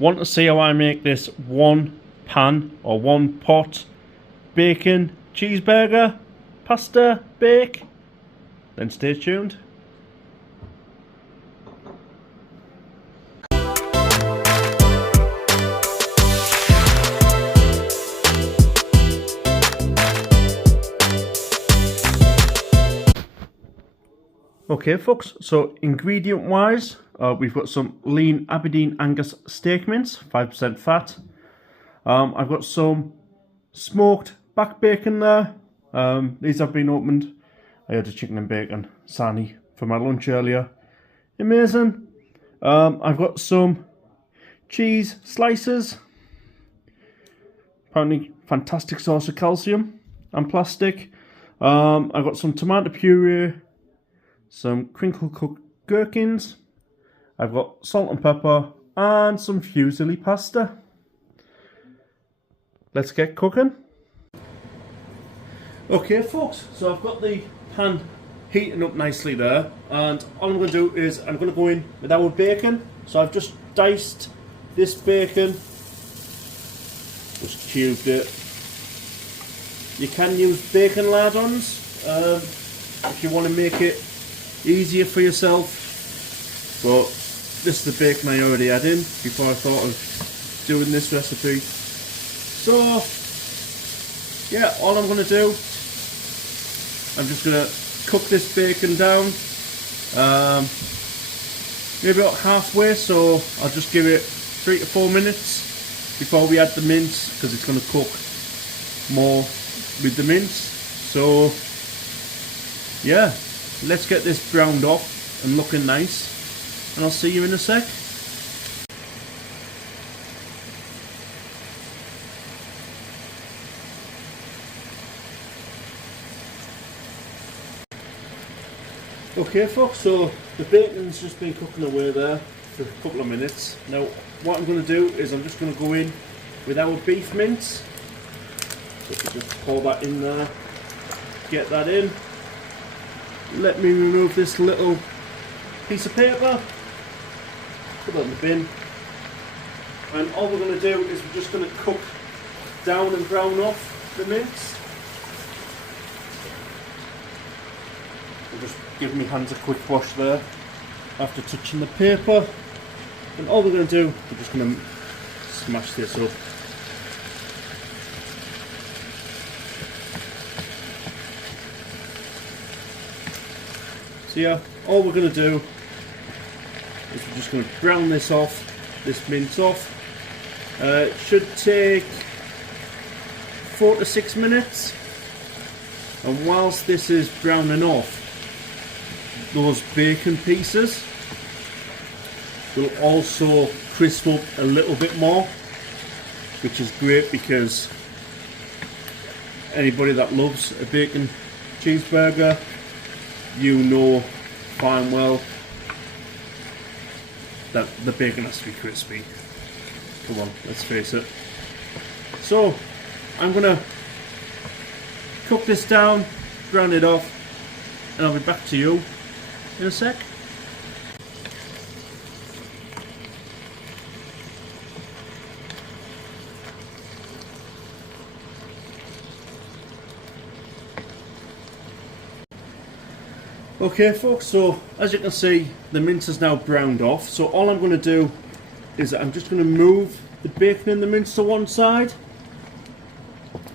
Want to see how I make this one pan or one pot bacon cheeseburger pasta bake? Then stay tuned. Okay folks, so ingredient wise, we've got some lean Aberdeen Angus steak mince, 5% fat. I've got some smoked back bacon there. These have been opened. I had a chicken and bacon sarnie for my lunch earlier. Amazing. I've got some cheese slices. Apparently fantastic source of calcium and plastic. I've got some tomato puree, some crinkle cooked gherkins. I've got salt and pepper and some fusilli pasta. Let's get cooking. Okay folks, so I've got the pan heating up nicely there, and all I'm going to do is I'm going to go in with our bacon. So I've just diced this bacon, just cubed it. You can use bacon lardons if you want to make it easier for yourself, but this is the bacon I already had in before I thought of doing this recipe. So yeah, all I'm going to do, I'm just going to cook this bacon down maybe about halfway, so I'll just give it 3 to 4 minutes before we add the mince, because it's going to cook more with the mince. So yeah, let's get this browned off and looking nice, and I'll see you in a sec. Okay folks, so the bacon's just been cooking away there for a couple of minutes. Now what I'm going to do is I'm just going to go in with our beef mince. So if you just pour that in there, get that in. Let me remove this little piece of paper, put that in the bin, and all we're going to do is we're just going to cook down and brown off the mince. I'll just give my hands a quick wash there after touching the paper, and all we're going to do, we're just going to smash this up. So yeah, all we're going to do is we're just going to brown this off, this mince off. It should take 4 to 6 minutes, and whilst this is browning off, those bacon pieces will also crisp up a little bit more, which is great because anybody that loves a bacon cheeseburger, you know fine well that the bacon has to be crispy. Come on, let's face it. So I'm gonna cook this down, brown it off, and I'll be back to you in a sec. Okay folks, so as you can see, the mince is now browned off. So all I'm going to do is I'm just going to move the bacon and the mince to one side.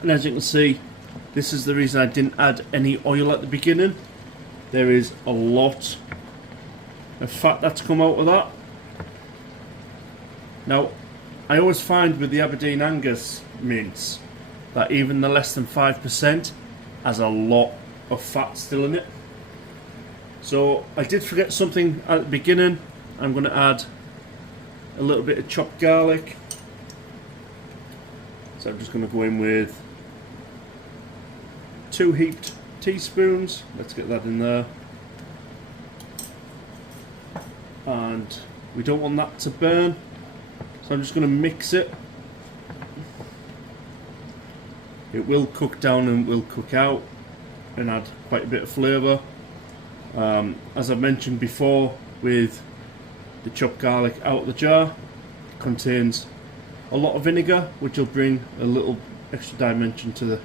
And as you can see, this is the reason I didn't add any oil at the beginning. There is a lot of fat that's come out of that. Now, I always find with the Aberdeen Angus mince that even the less than 5% has a lot of fat still in it. So I did forget something at the beginning. I'm going to add a little bit of chopped garlic. So I'm just going to go in with 2 heaped teaspoons. Let's get that in there. And we don't want that to burn, so I'm just going to mix it. It will cook down and will cook out and add quite a bit of flavour. As I mentioned before, with the chopped garlic out of the jar, contains a lot of vinegar, which will bring a little extra dimension to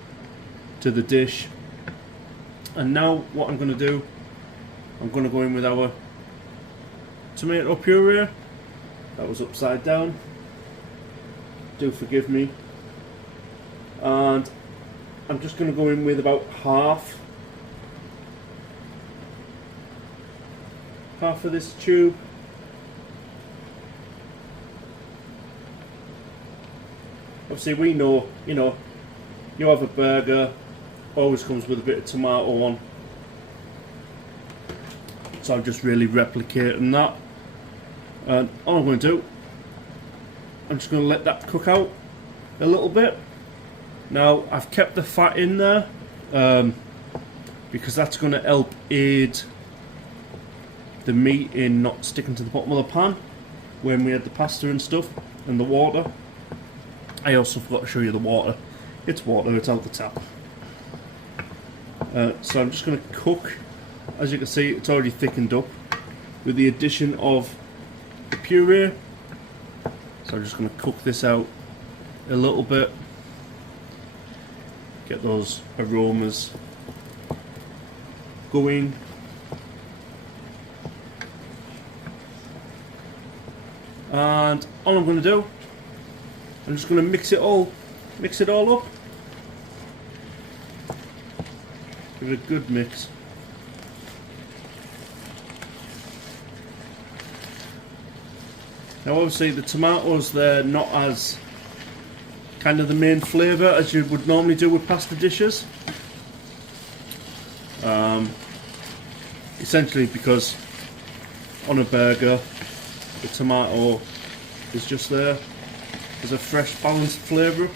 the dish. And now what I'm going to do, I'm going to go in with our tomato puree. That was upside down, do forgive me. And I'm just going to go in with about half of this tube. Obviously we know, you have a burger, always comes with a bit of tomato on. So I'm just really replicating that. And all I'm going to do, I'm just going to let that cook out a little bit. Now I've kept the fat in there because that's going to help aid the meat in not sticking to the bottom of the pan when we had the pasta and stuff and the water. I also forgot to show you the water. It's water, it's out the tap. So I'm just going to cook. As you can see, it's already thickened up with the addition of the puree. So I'm just going to cook this out a little bit. Get those aromas going. And all I'm going to do, I'm just going to mix it all up. Give it a good mix. Now obviously the tomatoes, they're not as kind of the main flavour as you would normally do with pasta dishes. Essentially because on a burger the tomato is just there as a fresh balanced flavour.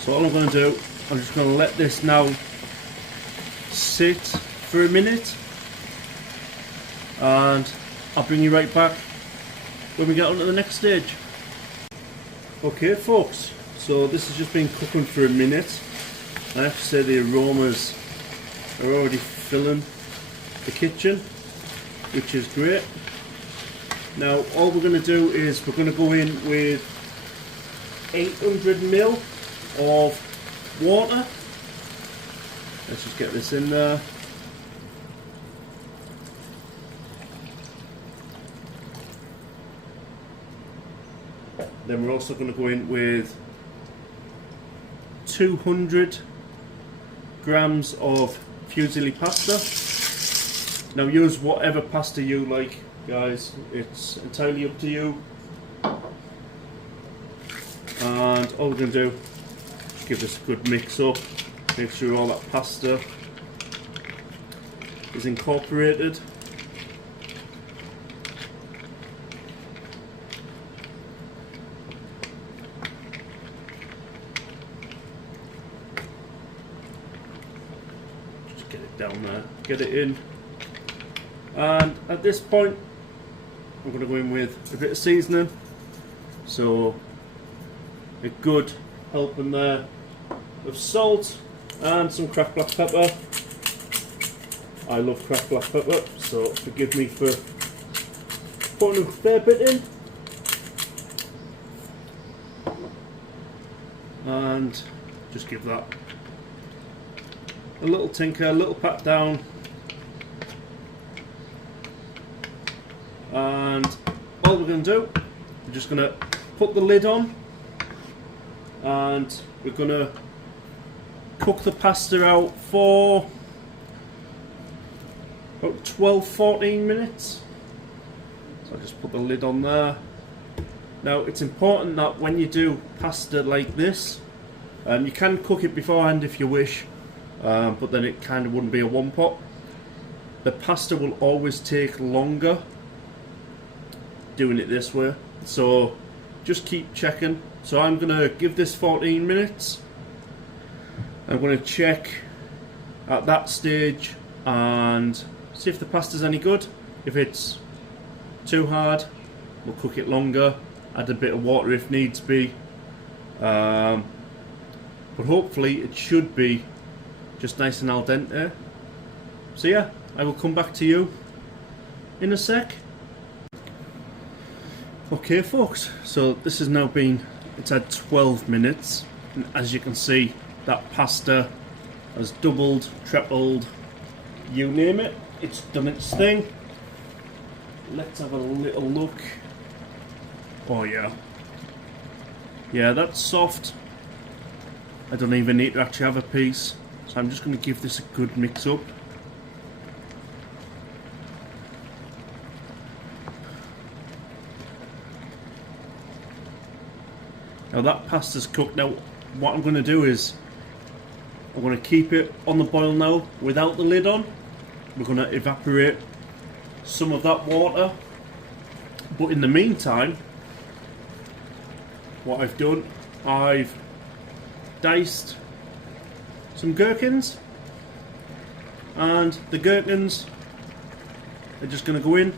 So all I'm going to do, I'm just going to let this now sit for a minute, and I'll bring you right back when we get on to the next stage. Okay folks, so this has just been cooking for a minute. I have to say the aromas are already filling the kitchen, which is great. Now all we're going to do is we're going to go in with 800 ml of water. Let's just get this in there. Then we're also going to go in with 200 grams of fusilli pasta. Now use whatever pasta you like, guys, it's entirely up to you. And all we're going to do is give this a good mix up, make sure all that pasta is incorporated. Just get it down there, get it in. And at this point I'm going to go in with a bit of seasoning, so a good helping there of salt and some cracked black pepper. I love cracked black pepper, so forgive me for putting a fair bit in. And just give that a little tinker, a little pat down. And all we're going to do, we're just going to put the lid on and we're going to cook the pasta out for about 12-14 minutes. So I'll just put the lid on there. Now it's important that when you do pasta like this, you can cook it beforehand if you wish, but then it kind of wouldn't be a one pot. The pasta will always take longer doing it this way, so just keep checking. So I'm going to give this 14 minutes. I'm going to check at that stage and see if the pasta's any good. If it's too hard, we'll cook it longer, add a bit of water if needs be, but hopefully it should be just nice and al dente. So yeah, I will come back to you in a sec. Okay folks, so this has now been, it's had 12 minutes, and as you can see, that pasta has doubled, tripled, you name it, it's done its thing. Let's have a little look. Oh yeah. Yeah, that's soft. I don't even need to actually have a piece. So I'm just going to give this a good mix up. Now that pasta's cooked. Now what I'm going to do is I'm going to keep it on the boil now without the lid on. We're going to evaporate some of that water. But in the meantime, what I've done, I've diced some gherkins, and the gherkins are just going to go in.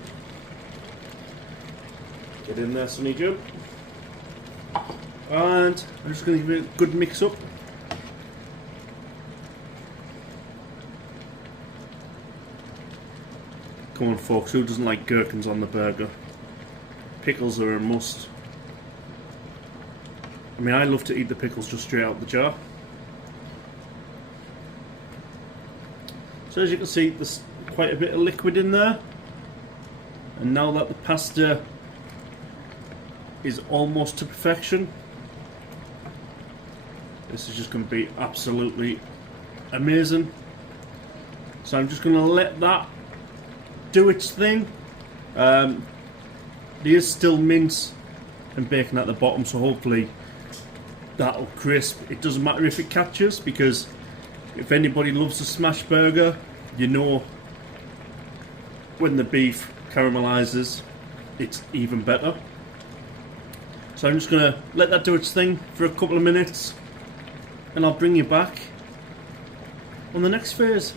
Get in there, Sonny Joe. And I'm just going to give it a good mix up. Come on folks, who doesn't like gherkins on the burger? Pickles are a must. I mean, I love to eat the pickles just straight out the jar. So as you can see, there's quite a bit of liquid in there. And now that the pasta is almost to perfection, this is just going to be absolutely amazing. So I'm just going to let that do its thing. There is still mince and bacon at the bottom, so hopefully that'll crisp. It doesn't matter if it catches, because if anybody loves a smash burger, you know when the beef caramelizes, it's even better. So I'm just going to let that do its thing for a couple of minutes, and I'll bring you back on the next phase.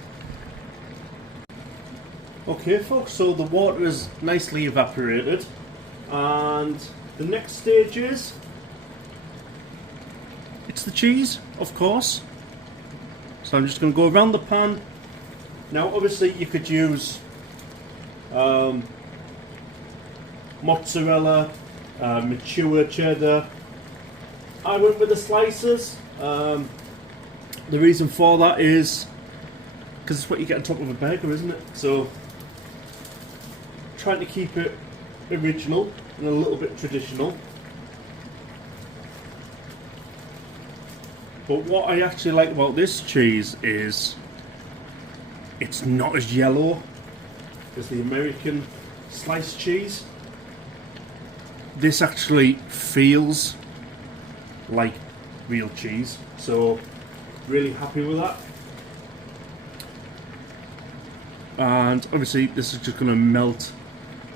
Okay folks, so the water is nicely evaporated, and the next stage is, it's the cheese, of course. So I'm just going to go around the pan. Now obviously you could use mozzarella, mature cheddar. I went with the slices. The reason for that is because it's what you get on top of a burger, isn't it? So trying to keep it original and a little bit traditional. But what I actually like about this cheese is it's not as yellow as the American sliced cheese. This actually feels like real cheese, so really happy with that. And obviously this is just going to melt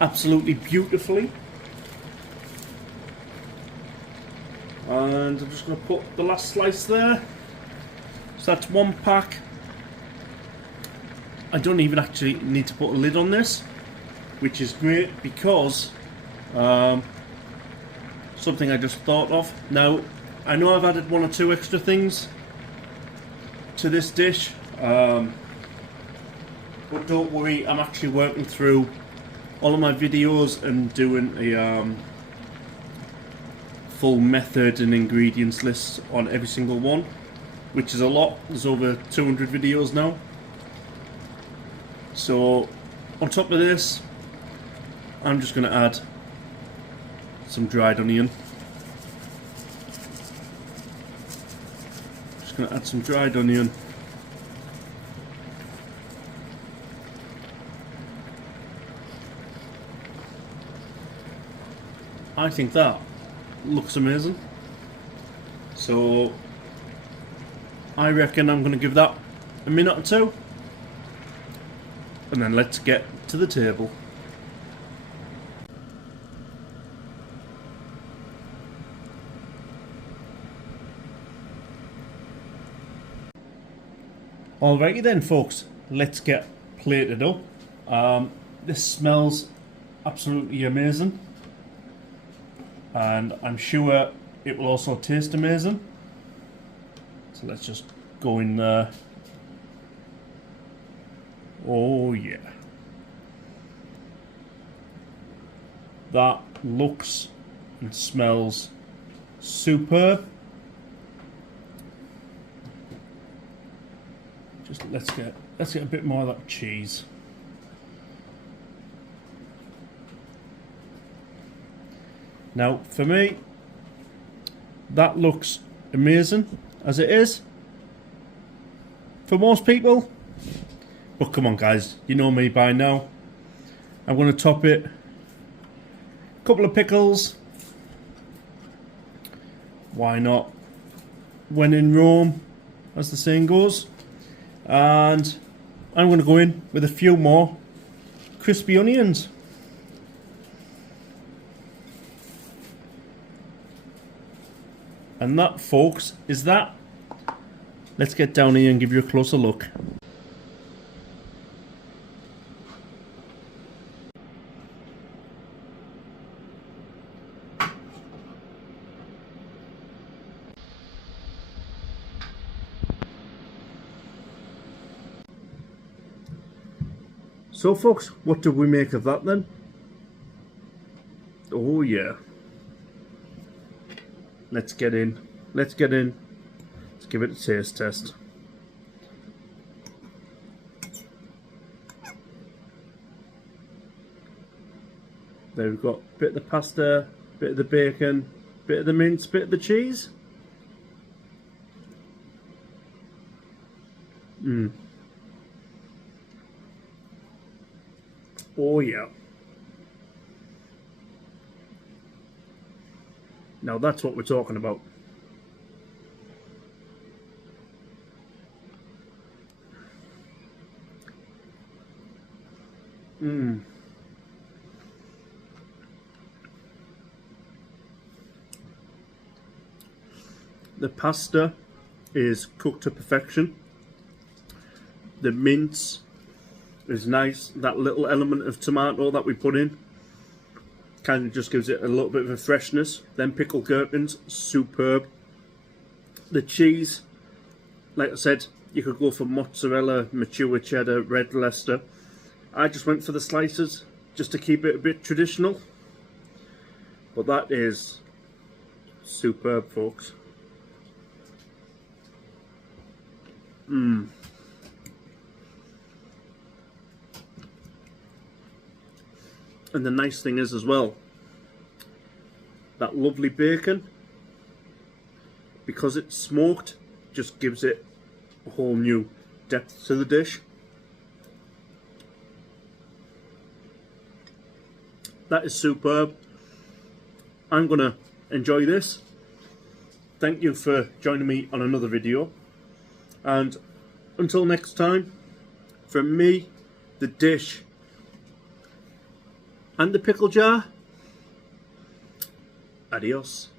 absolutely beautifully. And I'm just going to put the last slice there. So that's one pack. I don't even actually need to put a lid on this, which is great, because something I just thought of. Now, I know I've added one or two extra things to this dish, but don't worry, I'm actually working through all of my videos and doing a full method and ingredients list on every single one, which is a lot. There's over 200 videos now. So on top of this, I'm just going to add some dried onion. Just going to add some dried onion. I think that looks amazing. So I reckon I'm going to give that a minute or two, and then let's get to the table. Alrighty then folks, let's get plated up. This smells absolutely amazing, and I'm sure it will also taste amazing. So let's just go in there Oh yeah. That looks and smells superb. Just let's get a bit more of that cheese. Now for me, that looks amazing as it is for most people. But come on guys, you know me by now. I'm going to top it. A couple of pickles. Why not? When in Rome, as the saying goes. And I'm going to go in with a few more crispy onions. And that, folks, is that. Let's get down here and give you a closer look. So folks, what do we make of that then? Oh yeah. Let's get in. Let's get in. Let's give it a taste test. There we've got a bit of the pasta, bit of the bacon, bit of the mince, bit of the cheese. Oh yeah. Now that's what we're talking about. The pasta is cooked to perfection. The mince is nice. That little element of tomato that we put in kind of just gives it a little bit of a freshness. Then pickled gherkins, superb. The cheese, like I said, you could go for mozzarella, mature cheddar, red Leicester. I just went for the slices just to keep it a bit traditional. But that is superb, folks. And the nice thing is as well, that lovely bacon, because it's smoked, just gives it a whole new depth to the dish. That is superb. I'm gonna enjoy this. Thank you for joining me on another video, and until next time, from me, the dish and the pickle jar, adios.